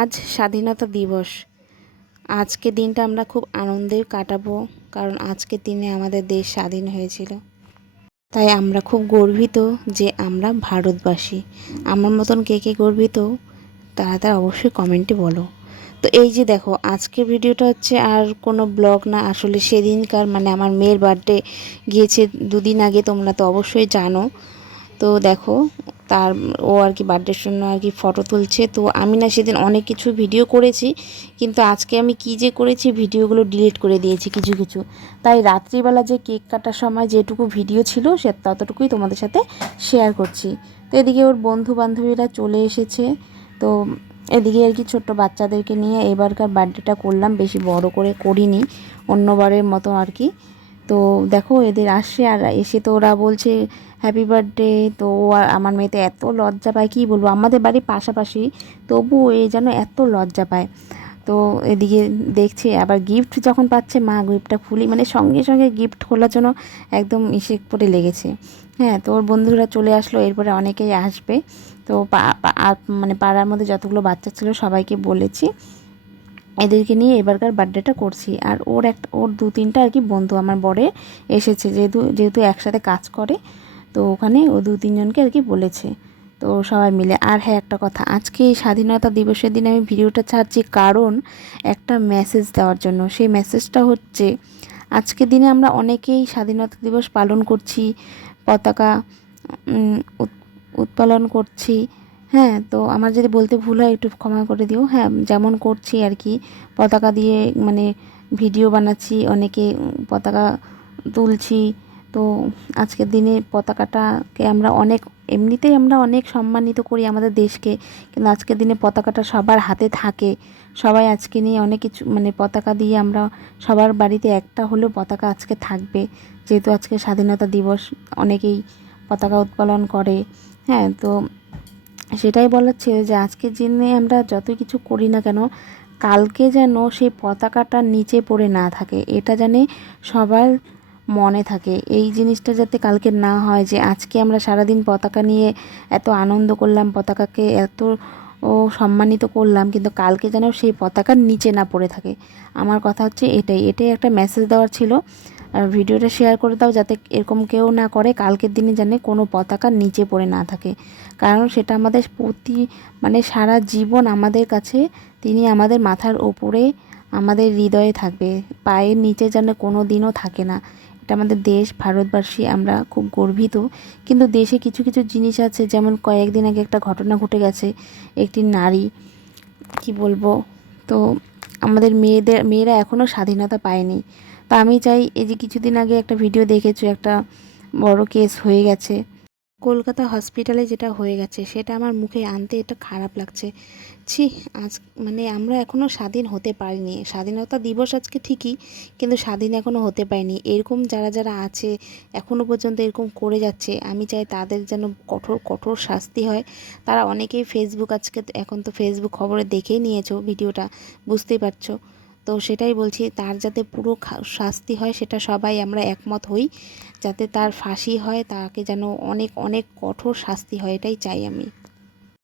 আজ স্বাধীনতা দিবস। আজকে দিনটা আমরা খুব আনন্দে কাটাবো, কারণ আজকের দিনে আমাদের দেশ স্বাধীন হয়েছিল। তাই আমরা খুব গর্বিত যে আমরা ভারতবাসী। আমার মতন কে কে গর্বিত, তারা তারা অবশ্যই কমেন্টে বলো। তো এই যে দেখো, আজকের ভিডিওটা হচ্ছে আর কোনো ব্লগ না, আসলে সেদিনকার মানে আমার মেয়ের বার্থডে গিয়েছে দুদিন আগে, তোমরা তো অবশ্যই জানো। তো দেখো তার ও আর কি বার্থডের জন্য আর কি ফটো তুলছে। তো আমি না সেদিন অনেক কিছু ভিডিও করেছি, কিন্তু আজকে আমি কি যে করেছি ভিডিওগুলো ডিলিট করে দিয়েছি কিছু কিছু। তাই রাত্রিবেলা যে কেক কাটার সময় যেটুকু ভিডিও ছিল সে ততটুকুই তোমাদের সাথে শেয়ার করছি। তো এদিকে ওর বন্ধু বান্ধবীরা চলে এসেছে। তো এদিকে আর কি ছোট্ট বাচ্চাদেরকে নিয়ে এবারকার বার্থডেটা করলাম, বেশি বড় করে করিনি, অন্যবারের মতো আর কি। তো দেখো এদের আসছে আর এসে তো ওরা বলছে হ্যাপি বার্থডে তো ও আর আমার মেয়েতে এত লজ্জা পায়, কী বলব? আমাদের বাড়ির পাশাপাশি তবু এ যেন এত লজ্জা পায়। তো এদিকে দেখছে, আবার গিফট যখন পাচ্ছে, মা গিফটটা খুলি মানে সঙ্গে সঙ্গে গিফট খোলার জন্য একদম ইসে করে লেগেছে। হ্যাঁ তো ওর বন্ধুরা চলে আসলো, এরপরে অনেকেই আসবে। তো মানে পাড়ার মধ্যে যতগুলো বাচ্চা ছিল সবাইকে বলেছি। এদেরকে নিয়ে এবারকার বার্থডেটা করছি। আর ওর একটা ওর দু তিনটা আর কি বন্ধু আমার বরে এসেছে, যেহেতু যেহেতু একসাথে কাজ করে, তো ওখানে ও দু তিনজনকে আর কি বলেছে। তো সবাই মিলে। আর হ্যাঁ একটা কথা, আজকে এই স্বাধীনতা দিবসের দিনে আমি ভিডিওটা ছাড়ছি কারণ একটা মেসেজ দেওয়ার জন্য। সেই মেসেজটা হচ্ছে, আজকের দিনে আমরা অনেকেই স্বাধীনতা দিবস পালন করছি, পতাকা উত্তোলন করছি হ্যাঁ তো আমার যদি বলতে ভুল হয় একটু ক্ষমা করে দিও। হ্যাঁ যেমন করছি আর কি, পতাকা দিয়ে মানে ভিডিও বানাচ্ছি, অনেকে পতাকা তুলছি। তো আজকের দিনে পতাকাটাকে আমরা অনেক, এমনিতেই আমরা অনেক সম্মানিত করি আমাদের দেশকে, কিন্তু আজকের দিনে পতাকাটা সবার হাতে থাকে। সবাই আজকে নিয়ে অনেক কিছু মানে পতাকা দিয়ে আমরা সবার বাড়িতে একটা হলেও পতাকা আজকে থাকবে। যেহেতু আজকে স্বাধীনতা দিবস, অনেকেই পতাকা উত্তোলন করে। হ্যাঁ তো সেটাই বলার ছিল যে আজকের দিনে আমরা যতই কিছু করি না কেন, কালকে যেন সেই পতাকাটা নিচে পড়ে না থাকে, এটা জানে সবার মনে থাকে। এই জিনিসটা যাতে কালকে না হয় যে আজকে আমরা সারাদিন পতাকা নিয়ে এত আনন্দ করলাম, পতাকাকে এত ও সম্মানিত করলাম, কিন্তু কালকে যেন সেই পতাকার নিচে না পড়ে থাকে। আমার কথা হচ্ছে এটাই এটাই একটা মেসেজ দেওয়ার ছিল। ভিডিওটা শেয়ার করে দাও যাতে এরকম কেউ না করে, কালকের দিনে যেন কোনো পতাকা নিচে পড়ে না থাকে। কারণ সেটা আমাদের প্রতি মানে সারা জীবন আমাদের কাছে, তিনি আমাদের মাথার ওপরে আমাদের হৃদয়ে থাকবে। পায়ের নিচে যেন কোনো দিনও থাকে না। এটা আমাদের দেশ, ভারতবাসী, আমরা খুব গর্বিত। কিন্তু দেশে কিছু কিছু জিনিস আছে, যেমন কয়েকদিন আগে একটা ঘটনা ঘটে গেছে। একটি নারী, কি বলব, তো আমাদের মেয়েদের, মেয়েরা এখনও স্বাধীনতা পায়নি। তা আমি চাই এই যে কিছুদিন আগে একটা ভিডিও দেখেছ, একটা বড় কেস হয়ে গেছে। কলকাতা হসপিটালে যেটা হয়ে গেছে, সেটা আমার মুখে আনতে এটা খারাপ লাগছে। ছি, আজ মানে আমরা এখনও স্বাধীন হতে পারিনি। স্বাধীনতা দিবস আজকে ঠিকই, কিন্তু স্বাধীন এখনও হতে পারিনি। এরকম যারা যারা আছে এখনও পর্যন্ত এরকম করে যাচ্ছে, আমি চাই তাদের যেন কঠোর কঠোর শাস্তি হয়। তারা অনেকেই ফেসবুক আজকে এখন তো ফেসবুক খবরে দেখেই নিয়েছো ভিডিওটা বুঝতেই পারছ। তো সেটাই বলছি, তার যাতে পুরো শাস্তি হয় সেটা সবাই আমরা একমত হই, যাতে তার ফাঁসি হয়, তাকে যেন অনেক অনেক কঠোর শাস্তি হয়, এটাই চাই আমি।